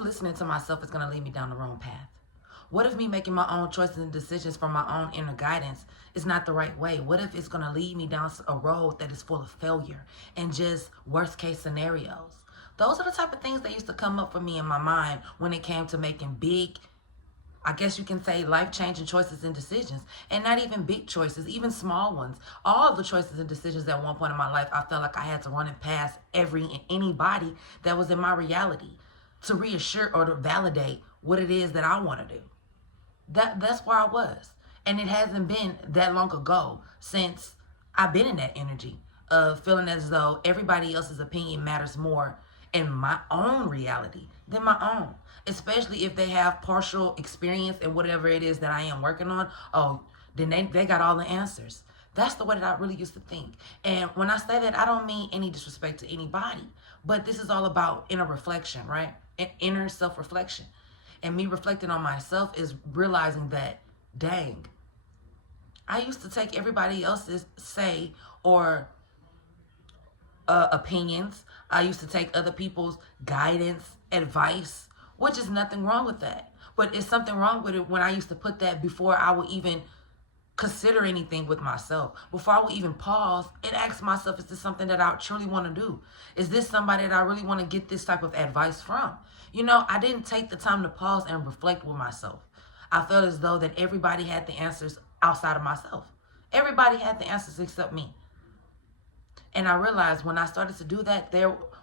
if listening to myself is going to lead me down the wrong path? What if me making my own choices and decisions from my own inner guidance is not the right way? What if it's going to lead me down a road that is full of failure and just worst case scenarios? Those are the type of things that used to come up for me in my mind when it came to making big, I guess you can say, life-changing choices and decisions. And not even big choices, even small ones. All of the choices and decisions at one point in my life, I felt like I had to run it past anybody that was in my reality to reassure or to validate what it is that I want to do. That's where I was. And it hasn't been that long ago since I've been in that energy of feeling as though everybody else's opinion matters more in my own reality than my own. Especially if they have partial experience in whatever it is that I am working on. Oh, then they got all the answers. That's the way that I really used to think. And when I say that, I don't mean any disrespect to anybody. But this is all about inner reflection, right? Inner self-reflection. And me reflecting on myself is realizing that, dang, I used to take everybody else's say or opinions. I used to take other people's guidance, advice, which is nothing wrong with that. But it's something wrong with it when I used to put that before I would even consider anything with myself. Before I would even pause and ask myself, is this something that I truly want to do? Is this somebody that I really want to get this type of advice from? You know, I didn't take the time to pause and reflect with myself. I felt as though that everybody had the answers outside of myself. Everybody had the answers except me. And I realized when I started to do that,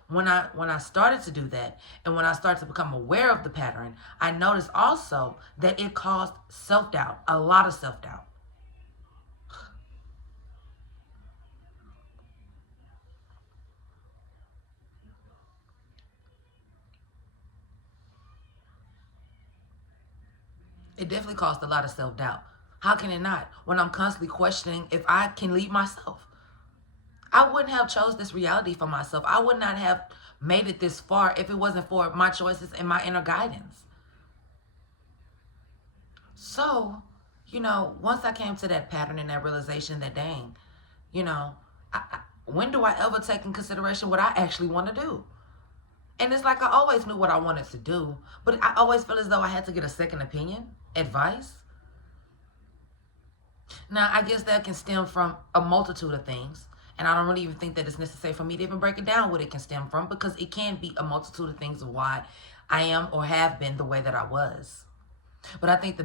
when I started to do that, and when I started to become aware of the pattern, I noticed also that it caused self-doubt, a lot of self-doubt. It definitely caused a lot of self-doubt. How can it not? When I'm constantly questioning if I can lead myself. I wouldn't have chose this reality for myself. I would not have made it this far if it wasn't for my choices and my inner guidance. So, you know, once I came to that pattern and that realization that, dang, you know, when do I ever take in consideration what I actually want to do? And it's like I always knew what I wanted to do, but I always felt as though I had to get a second opinion, advice. Now, I guess that can stem from a multitude of things. And I don't really even think that it's necessary for me to even break it down what it can stem from, because it can be a multitude of things of why I am or have been the way that I was. But I think the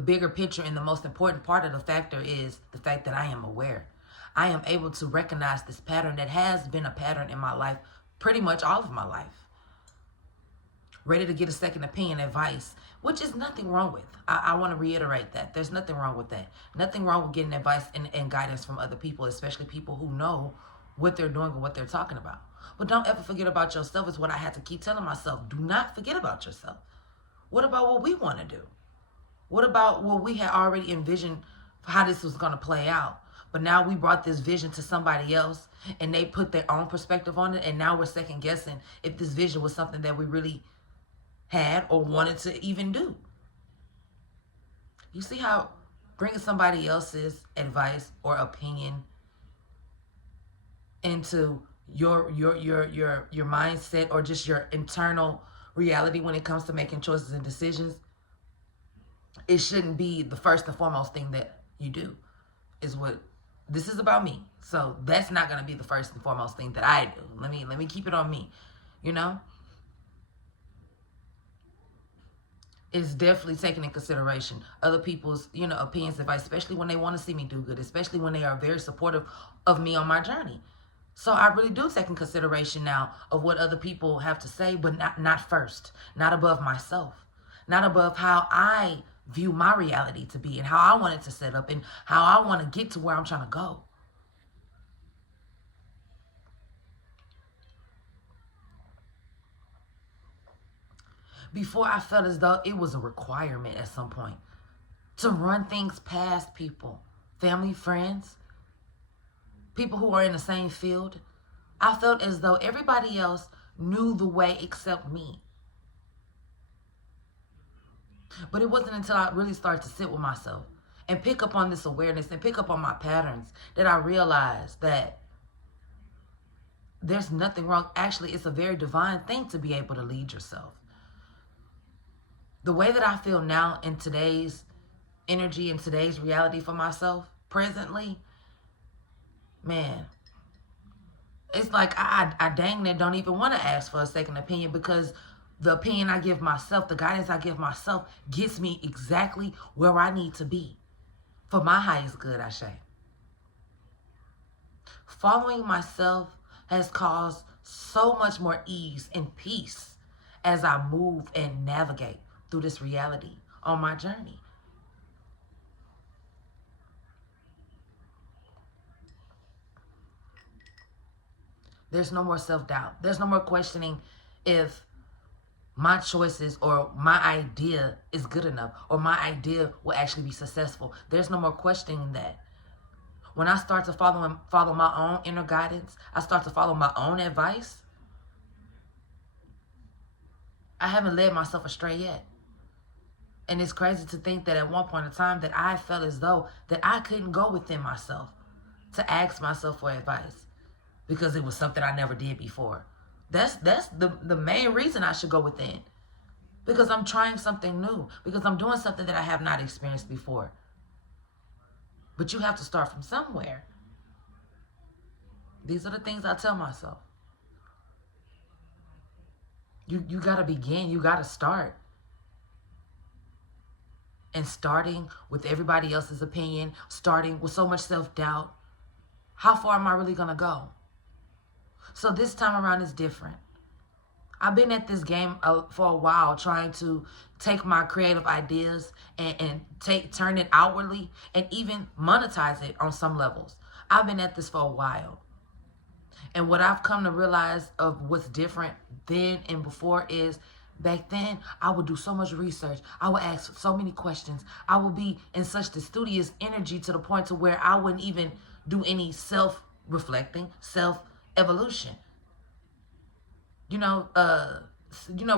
bigger picture and the most important part of the factor is the fact that I am aware. I am able to recognize this pattern that has been a pattern in my life, pretty much all of my life. Ready to get a second opinion, advice, which is nothing wrong with. I want to reiterate that. There's nothing wrong with that. Nothing wrong with getting advice and guidance from other people, especially people who know what they're doing and what they're talking about. But don't ever forget about yourself is what I had to keep telling myself. Do not forget about yourself. What about what we want to do? What about what we had already envisioned for how this was going to play out? But now we brought this vision to somebody else and they put their own perspective on it. And now we're second guessing if this vision was something that we really had or wanted to even do. You see how bringing somebody else's advice or opinion into your mindset or just your internal reality when it comes to making choices and decisions, it shouldn't be the first and foremost thing that you do. Is what this is about me. So that's not going to be the first and foremost thing that I do. Let me keep it on me, you know? It's definitely taking in consideration other people's, you know, opinions, advice, especially when they want to see me do good, especially when they are very supportive of me on my journey. So I really do take in consideration now of what other people have to say, but not first, not above myself, not above how I view my reality to be and how I want it to set up and how I want to get to where I'm trying to go. Before, I felt as though it was a requirement at some point to run things past people, family, friends, people who are in the same field. I felt as though everybody else knew the way except me. But it wasn't until I really started to sit with myself and pick up on this awareness and pick up on my patterns that I realized that there's nothing wrong. Actually, it's a very divine thing to be able to lead yourself. The way that I feel now in today's energy, in today's reality for myself presently, man, it's like I dang near don't even want to ask for a second opinion, because the opinion I give myself, the guidance I give myself, gets me exactly where I need to be for my highest good, I say. Following myself has caused so much more ease and peace as I move and navigate through this reality on my journey. There's no more self-doubt. There's no more questioning if my choices or my idea is good enough or my idea will actually be successful. There's no more questioning that. When I start to follow my own inner guidance, I start to follow my own advice, I haven't led myself astray yet. And it's crazy to think that at one point in time that I felt as though that I couldn't go within myself to ask myself for advice because it was something I never did before. That's the main reason I should go within. Because I'm trying something new. Because I'm doing something that I have not experienced before. But you have to start from somewhere. These are the things I tell myself. You got to begin. You got to start. And starting with everybody else's opinion, starting with so much self-doubt, how far am I really going to go? So this time around is different. I've been at this game for a while, trying to take my creative ideas and turn it outwardly and even monetize it on some levels. I've been at this for a while. And what I've come to realize of what's different then and before is, back then, I would do so much research. I would ask so many questions. I would be in such the studious energy to the point to where I wouldn't even do any self-reflecting, self-evolution.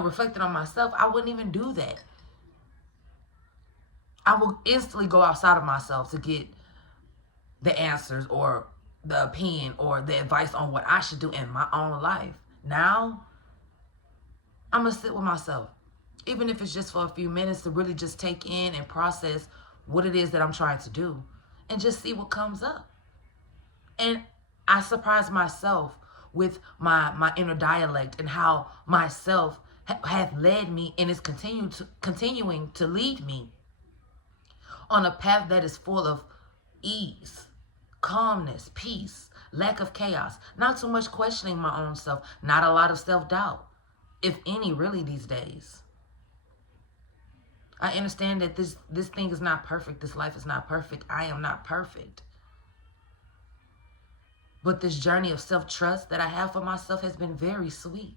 Reflecting on myself, I wouldn't even do that. I will instantly go outside of myself to get the answers or the opinion or the advice on what I should do in my own life. Now, I'm going to sit with myself, even if it's just for a few minutes, to really just take in and process what it is that I'm trying to do and just see what comes up. And I surprise myself with my inner dialect and how myself has led me and is continuing to lead me on a path that is full of ease, calmness, peace, lack of chaos, not too much questioning my own self, not a lot of self-doubt, if any, really, these days. I understand that this thing is not perfect. This life is not perfect. I am not perfect. But this journey of self-trust that I have for myself has been very sweet.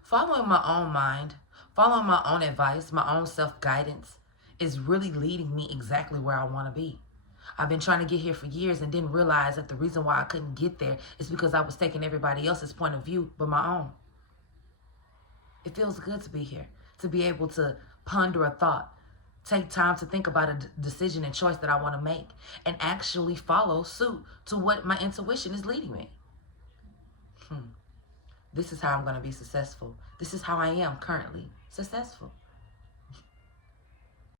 Following my own mind, following my own advice, my own self-guidance is really leading me exactly where I want to be. I've been trying to get here for years and didn't realize that the reason why I couldn't get there is because I was taking everybody else's point of view but my own. It feels good to be here, to be able to ponder a thought, take time to think about a decision and choice that I want to make, and actually follow suit to what my intuition is leading me. This is how I'm going to be successful. This is how I am currently successful.